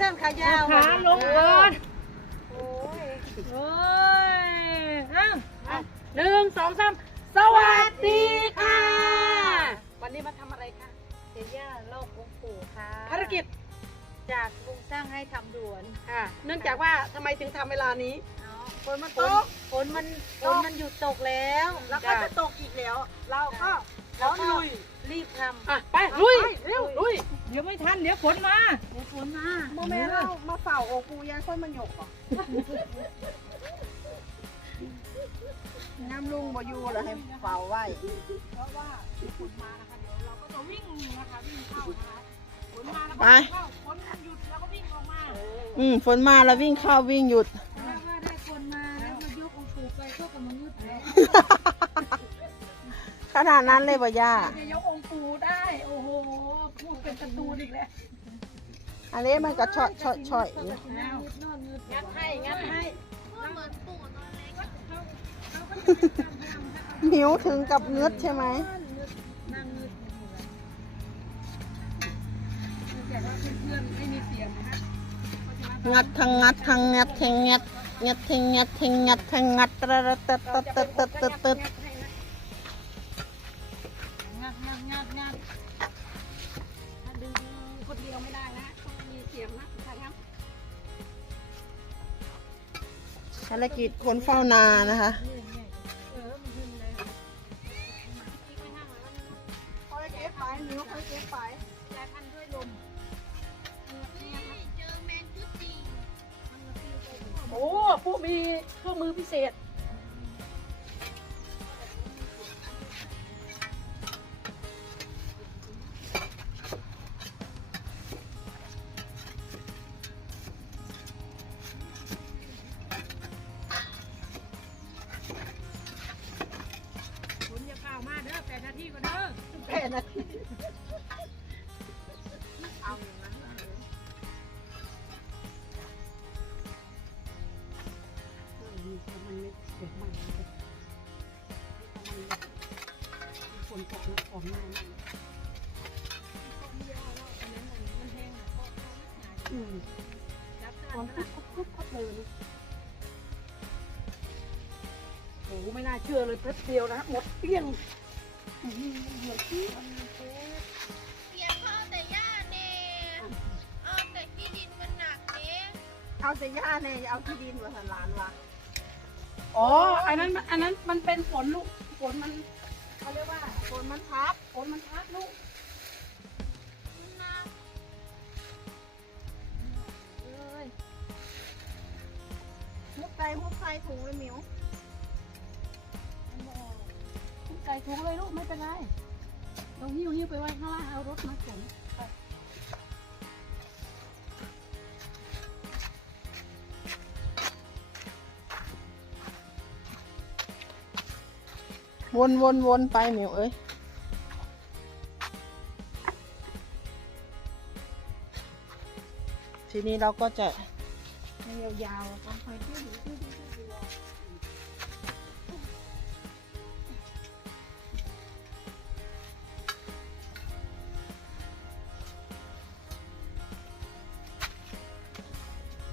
สั้นขายาวขาลงก่อนโอ้ยโอ้ยอะอะหนึ่งสองสามสวัสดีค่ะ วันนี้มาทำอะไรคะเดี๋ยวย่าโลกองค์ปู่ค่ะภารกิจจากลุงสร้างให้ทำด่วนค่ะ เนื่องจากว่าทำไมถึงทำเวลานี้ฝนมันฝตนกฝนมันฝนมันหยุดตกแล้ว แล้วก็จะตกอีกแล้ว เราก็ แล้วก็ก็ลุยรีบทอะไปลุยไปเร็วลุลุยยเดี๋ยวไม่ทันเดี๋ยวฝนมาำเดี๋ยวฝนมาโมเมนต์เรามาเฝ้าโอปูยายค่อยมาหยกอะน้ำลุงบ่อยู่แล้วให้เฝ้าไว้เพราะว่าฝนมานะคะเดี๋ยวเราก็จะวิ่งนะคะวิ่งเข้านะคะฝนมาแล้วไปก็เข้าฝนหยุดแล้วก็วิ่งออกมาอืมฝนมาแล้ววิ่งเข้าวิ่งหยุดถ้าว่าได้ นาดนั้นเลยบ่ย่า จะยกองค์ปู่ได้ โอ้โห พูดเป็นการะตูนอีกแล้วอันนี้มันก็ช่อยช่อยช่อยอยู่งัดให้ งัดให้หิวถึงกับเงืดใช่ไหม นั่งมืดแต่ว่าเพื่อนๆไม่มีเสียงนะคะงัดทั้งงัดทั้งงัดทั้งงัดงัดทั้งงัดทั้งงัดทั้งงัดตะระตะตะตะตะตะตะ ภารกิจคนเฝ้านานะคะคอยเก็บไปนิ้วค่อยเก็บไปยายพันด้วยลมโอ้ผู้มีเครื่องมือพิเศษ ฝนตกนะออกมาอืมฝนปุ๊บปุ๊บปุ๊บปุ๊บเลยนะโอ้โหไม่น่าเชื่อเลยแป๊บเดียวนะหมดเกลี้ยงเหมือนที่เสียพ่อแต่ย่าเน่เอาแต่ที่ดินมันหนักเน่เอาแต่ย่าเน่เอาที่ดินมาสันหลานวะอ๋ออันนั้นอันนั้นมันเป็นฝนลูกฝนมัน เขาเรียกว่าฝนมันทับฝนมันพับลูกหุกไก่มุกไก่ถุงเลยหมิวใส่ถุงเลยลูกไม่เป็นไรเราหิ้วหิ้วไปไว้ข้างล่างเอารถมาขน วนวนวนไปหมิวเอ้ยทีนี้เราก็จะให้ยาวๆต้องไปที่ดูที่ดูที่ดู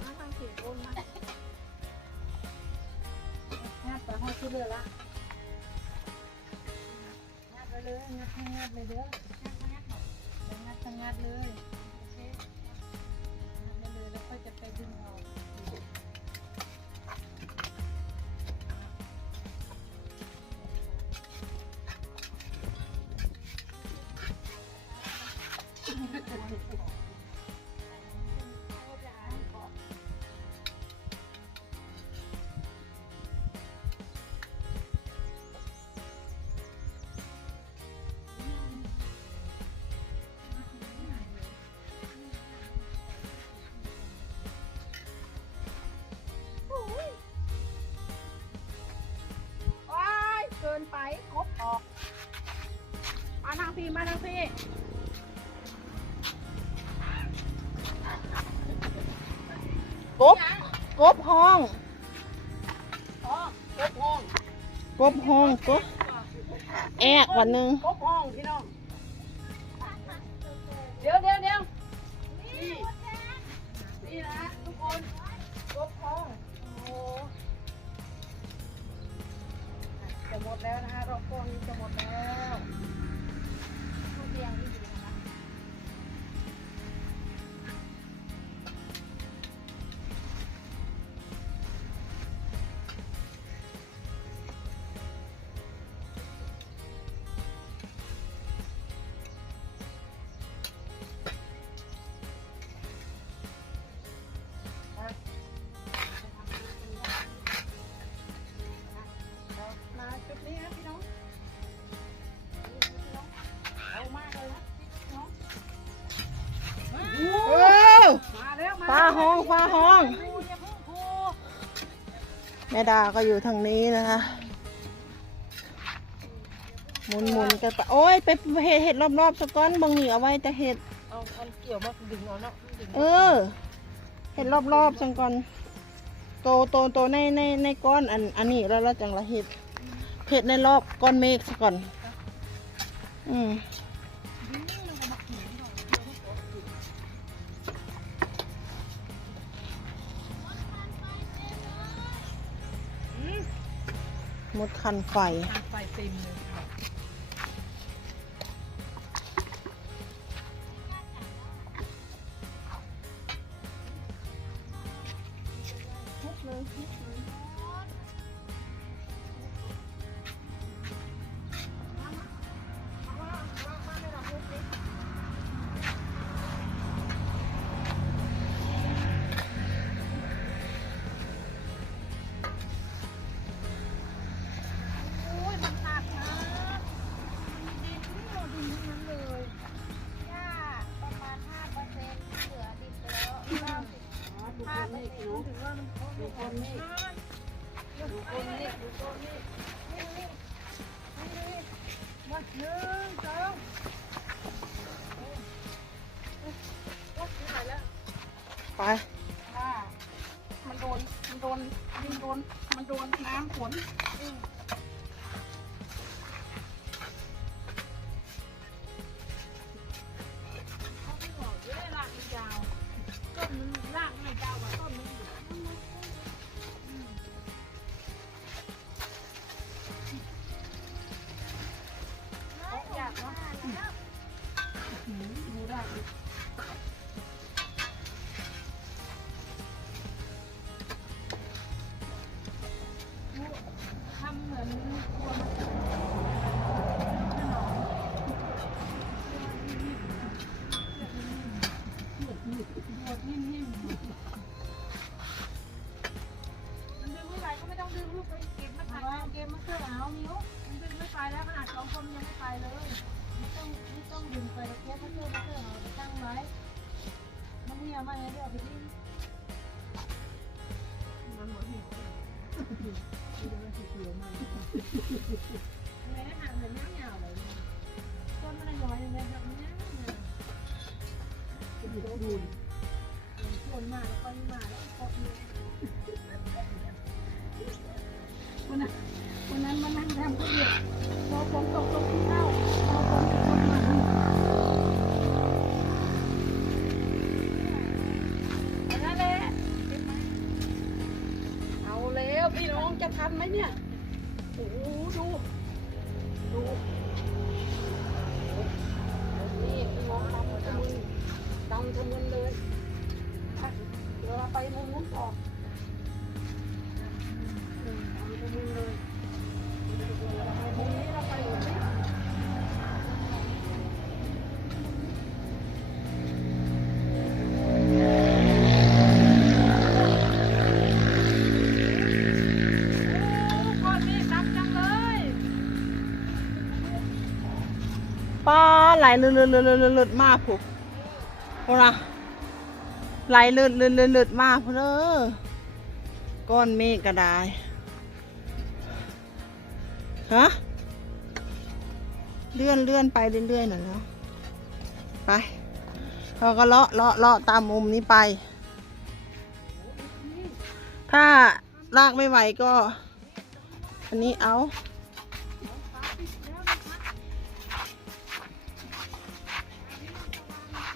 มาทางเสียโอนมางัดไปห้องที่เรือละงัดไป เลยงัดงัดเลยเด้องัดงัดงัดเลยโอเคงัดไปเลยแล้วค่อยจะไปดึงออกว้ ทางพี่มาทางพี่กบกบห้องอ๋อครบห้องกบห้องกบแอกวันหนึ่งครบห้องพี่น้อง แม่ดาก็อยู่ทางนี้นะคะหมุนหมุนๆกันไปโอ้ยไปเห็ดเห็ดรอบๆสะก้อนบางนี่เอาไว้แต่เห็ดเอาอันเกี่ยวมาดึงเอาเนาะดึงเออ เห็ดรอบๆสังก่อนโตโตโตในในในก้อนอันอันนี้แล้วเราจังละเห็ดเห็ดในรอบก้อนเมฆซะก่อน อืม มดคันไฟ ทางไฟเต็มเลย ไปค่ะมันโดน มันโดนมันโดน มันโดนน้ำฝน บดนิ่มๆมันดึงไม่ไหวก็ไม่ต้องดึงลูกไปเก็บมาถ่ายว่าเกมมันเคยเอานิ้วมันดึงไม่ไปแล้วขนาดสองคนยังไม่ไปเลย ไม่ต้องไม่ต้องดึงไปเกียร์มันเคยมันเคยเอาไปตั้งไว้มันเหี่ยวมาให้เดี๋ยวเอาไปทิ้งมันหมดเหี่ยวเลยนะห่างเหมือนน้ำยาวเลยต้นมันน้อยเลยแบบนี้ ดูดูคนมาแล้วก็มาแล้วก็มีวันนั้นวันนั้นมานั่งทำข้าวเดียวพอฝนตกก็กินข้าพอฝนตกก็มานั่นแหละเห็นไหมเอาแล้วพี่น้องจะทันไหมเนี่ย ลเลือดเลือดเลือดเลือดเลือดมากผูกโอ้นะไหลเลือดเลือดเลือดเลือดมากพูเด้อก้อนเมฆกระดายฮะเลื่อนเลื่อนไปเรื่อยๆหน่อยเนาะไปเราก็เลาะเลาะเลาะตามมุมนี้ไป ถ้าลากไม่ไหวก็ อันนี้เอา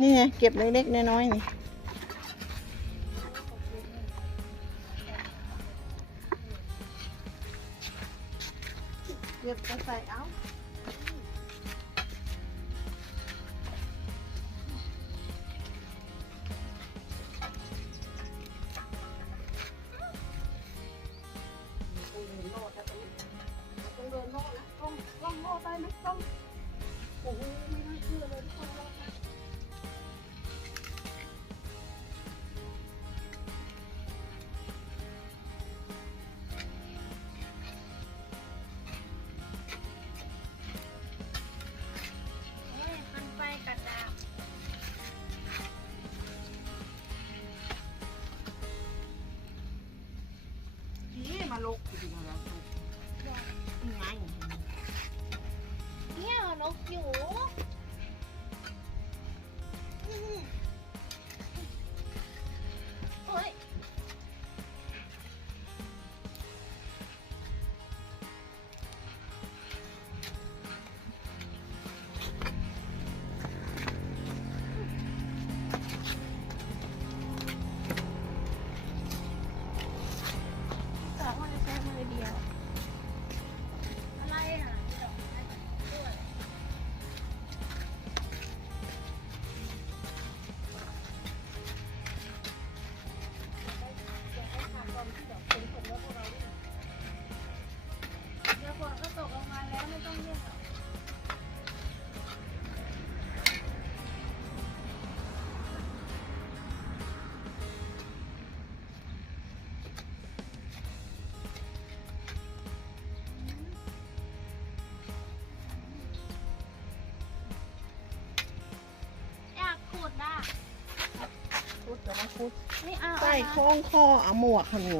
นี่ไงเก็บเล็กๆน้อยๆนี่เก็บไปใส่เอา ไม่เอาใส่คล้องคอเอาหมวกค่ะหนู